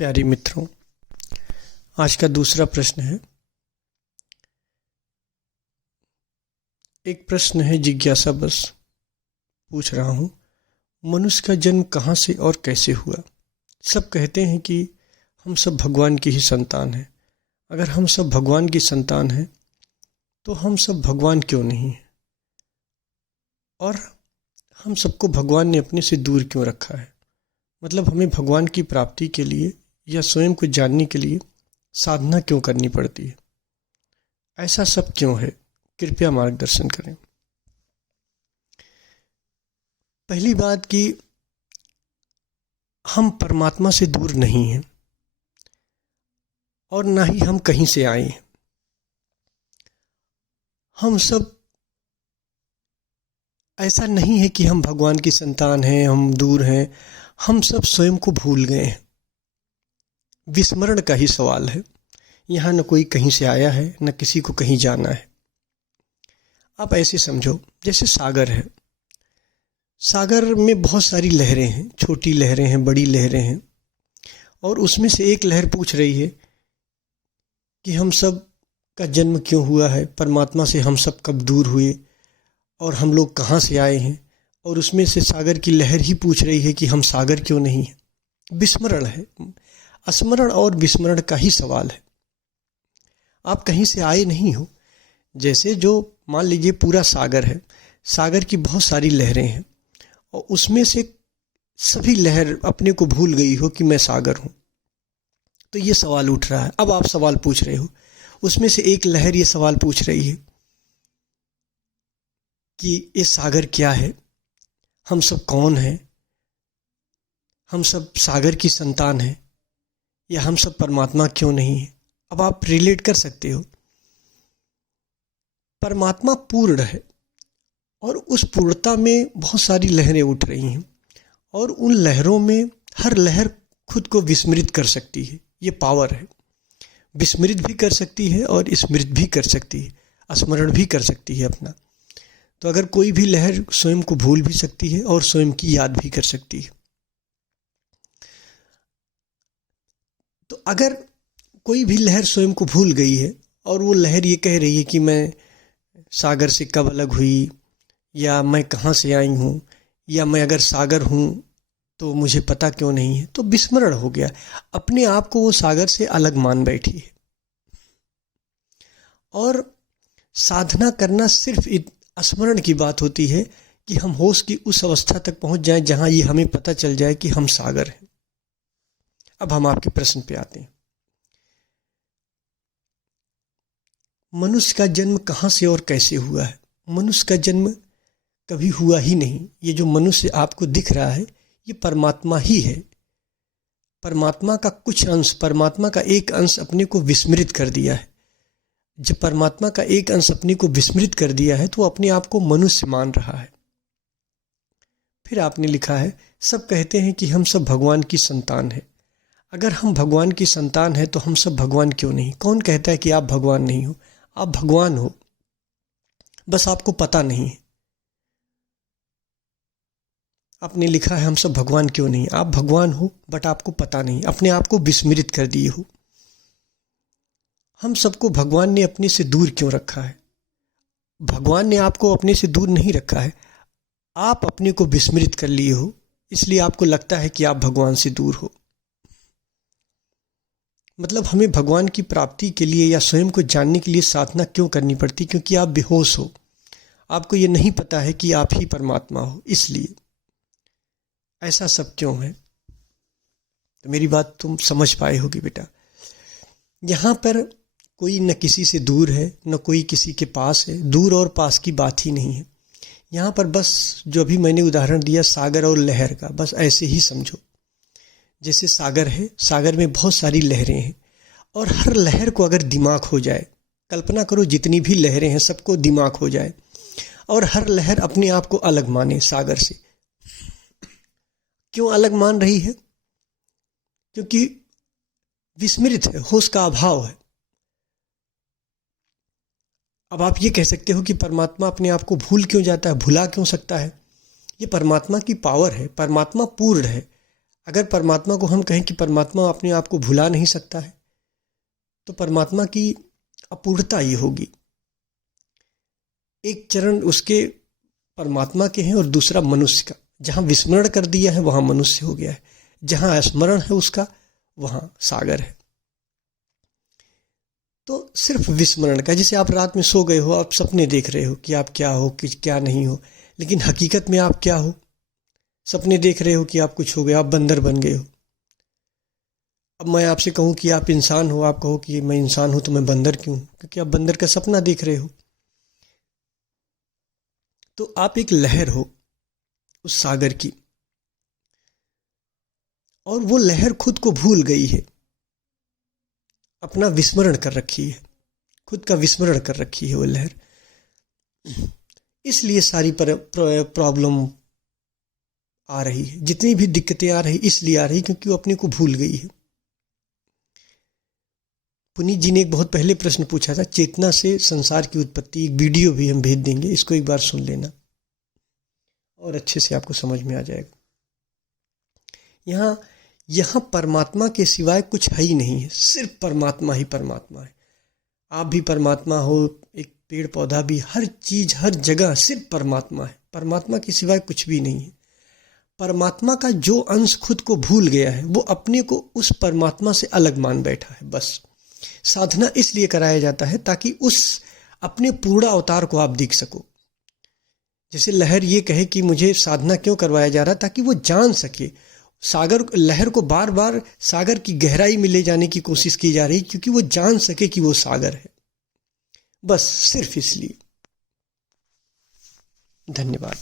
प्यारे मित्रों, आज का दूसरा प्रश्न है। एक प्रश्न है, जिज्ञासा बस पूछ रहा हूँ। मनुष्य का जन्म कहाँ से और कैसे हुआ? सब कहते हैं कि हम सब भगवान की ही संतान हैं। अगर हम सब भगवान की संतान हैं तो हम सब भगवान क्यों नहीं हैं? और हम सबको भगवान ने अपने से दूर क्यों रखा है? मतलब हमें भगवान की प्राप्ति के लिए या स्वयं को जानने के लिए साधना क्यों करनी पड़ती है? ऐसा सब क्यों है? कृपया मार्गदर्शन करें। पहली बात कि हम परमात्मा से दूर नहीं हैं और ना ही हम कहीं से आए हैं। हम सब, ऐसा नहीं है कि हम भगवान की संतान हैं, हम दूर हैं। हम सब स्वयं को भूल गए हैं। विस्मरण का ही सवाल है। यहाँ न कोई कहीं से आया है, न किसी को कहीं जाना है। आप ऐसे समझो जैसे सागर है। सागर में बहुत सारी लहरें हैं, छोटी लहरें हैं, बड़ी लहरें हैं, और उसमें से एक लहर पूछ रही है कि हम सब का जन्म क्यों हुआ है, परमात्मा से हम सब कब दूर हुए और हम लोग कहाँ से आए हैं। और उसमें से सागर की लहर ही पूछ रही है कि हम सागर क्यों नहीं हैं। विस्मरण है, स्मरण और विस्मरण का ही सवाल है। आप कहीं से आए नहीं हो। जैसे जो मान लीजिए पूरा सागर है, सागर की बहुत सारी लहरें हैं और उसमें से सभी लहर अपने को भूल गई हो कि मैं सागर हूँ, तो ये सवाल उठ रहा है। अब आप सवाल पूछ रहे हो, उसमें से एक लहर ये सवाल पूछ रही है कि ये सागर क्या है, हम सब कौन हैं, हम सब सागर की संतान हैं या हम सब परमात्मा क्यों नहीं है। अब आप रिलेट कर सकते हो। परमात्मा पूर्ण है और उस पूर्णता में बहुत सारी लहरें उठ रही हैं और उन लहरों में हर लहर खुद को विस्मृत कर सकती है। ये पावर है। विस्मृत भी कर सकती है और स्मृत भी कर सकती है, स्मरण भी कर सकती है अपना। तो अगर कोई भी लहर स्वयं को भूल भी सकती है और स्वयं की याद भी कर सकती है। तो अगर कोई भी लहर स्वयं को भूल गई है और वो लहर ये कह रही है कि मैं सागर से कब अलग हुई, या मैं कहाँ से आई हूँ, या मैं अगर सागर हूँ तो मुझे पता क्यों नहीं है, तो विस्मरण हो गया। अपने आप को वो सागर से अलग मान बैठी है। और साधना करना सिर्फ स्मरण की बात होती है कि हम होश की उस अवस्था तक पहुँच जाएं जहाँ ये हमें पता चल जाए कि हम सागर हैं। अब हम आपके प्रश्न पे आते हैं। मनुष्य का जन्म कहाँ से और कैसे हुआ है? मनुष्य का जन्म कभी हुआ ही नहीं। ये जो मनुष्य आपको दिख रहा है, ये परमात्मा ही है। परमात्मा का कुछ अंश, परमात्मा का एक अंश अपने को विस्मृत कर दिया है। जब परमात्मा का एक अंश अपने को विस्मृत कर दिया है तो अपने आप को मनुष्य मान रहा है। फिर आपने लिखा है, सब कहते हैं कि हम सब भगवान की संतान हैं। अगर हम भगवान की संतान हैं तो हम सब भगवान क्यों नहीं? कौन कहता है कि आप भगवान नहीं हो? आप भगवान हो, बस आपको पता नहीं है। आपने लिखा है हम सब भगवान क्यों नहीं? आप भगवान हो बट आपको पता नहीं, अपने आप को विस्मृत कर दिए हो। हम सबको भगवान ने अपने से दूर क्यों रखा है? भगवान ने आपको अपने से दूर नहीं रखा है, आप अपने को विस्मृत कर लिए हो, इसलिए आपको लगता है कि आप भगवान से दूर हो। मतलब हमें भगवान की प्राप्ति के लिए या स्वयं को जानने के लिए साधना क्यों करनी पड़ती? क्योंकि आप बेहोश हो, आपको ये नहीं पता है कि आप ही परमात्मा हो। इसलिए ऐसा सब क्यों है? तो मेरी बात तुम समझ पाए होगी बेटा। यहाँ पर कोई न किसी से दूर है, न कोई किसी के पास है। दूर और पास की बात ही नहीं है। यहाँ पर बस जो अभी मैंने उदाहरण दिया सागर और लहर का, बस ऐसे ही समझो। जैसे सागर है, सागर में बहुत सारी लहरें हैं और हर लहर को अगर दिमाग हो जाए, कल्पना करो जितनी भी लहरें हैं सबको दिमाग हो जाए और हर लहर अपने आप को अलग माने सागर से। क्यों अलग मान रही है? क्योंकि विस्मृत है, होश का अभाव है। अब आप ये कह सकते हो कि परमात्मा अपने आप को भूल क्यों जाता है, भुला क्यों सकता है? ये परमात्मा की पावर है, परमात्मा पूर्ण है। अगर परमात्मा को हम कहें कि परमात्मा अपने आप को भुला नहीं सकता है, तो परमात्मा की अपूर्णता ये होगी। एक चरण उसके परमात्मा के हैं और दूसरा मनुष्य का। जहाँ विस्मरण कर दिया है वहाँ मनुष्य हो गया है, जहाँ स्मरण है उसका वहाँ सागर है। तो सिर्फ विस्मरण का, जैसे आप रात में सो गए हो, आप सपने देख रहे हो कि आप क्या हो कि क्या नहीं हो, लेकिन हकीकत में आप क्या हो? सपने देख रहे हो कि आप कुछ हो गए, आप बंदर बन गए हो। अब मैं आपसे कहूँ कि आप इंसान हो, आप कहो कि मैं इंसान हूँ तो मैं बंदर क्यों? क्योंकि आप बंदर का सपना देख रहे हो। तो आप एक लहर हो उस सागर की, और वो लहर खुद को भूल गई है, अपना विस्मरण कर रखी है, खुद का विस्मरण कर रखी है वो लहर। इसलिए सारी प्रॉब्लम आ रही है, जितनी भी दिक्कतें आ रही इसलिए आ रही क्योंकि वो अपने को भूल गई है। पुनीत जी ने एक बहुत पहले प्रश्न पूछा था, चेतना से संसार की उत्पत्ति। एक वीडियो भी हम भेज देंगे, इसको एक बार सुन लेना और अच्छे से आपको समझ में आ जाएगा। यहाँ परमात्मा के सिवाय कुछ है ही नहीं है, सिर्फ परमात्मा ही परमात्मा है। आप भी परमात्मा हो, एक पेड़ पौधा भी, हर चीज हर जगह सिर्फ परमात्मा है। परमात्मा के सिवाय कुछ भी नहीं है। परमात्मा का जो अंश खुद को भूल गया है वो अपने को उस परमात्मा से अलग मान बैठा है। बस साधना इसलिए कराया जाता है ताकि उस अपने पूर्ण अवतार को आप दिख सको। जैसे लहर ये कहे कि मुझे साधना क्यों करवाया जा रहा, ताकि वो जान सके। सागर लहर को बार बार सागर की गहराई में ले जाने की कोशिश की जा रही, क्योंकि वो जान सके कि वो सागर है। बस सिर्फ इसलिए। धन्यवाद।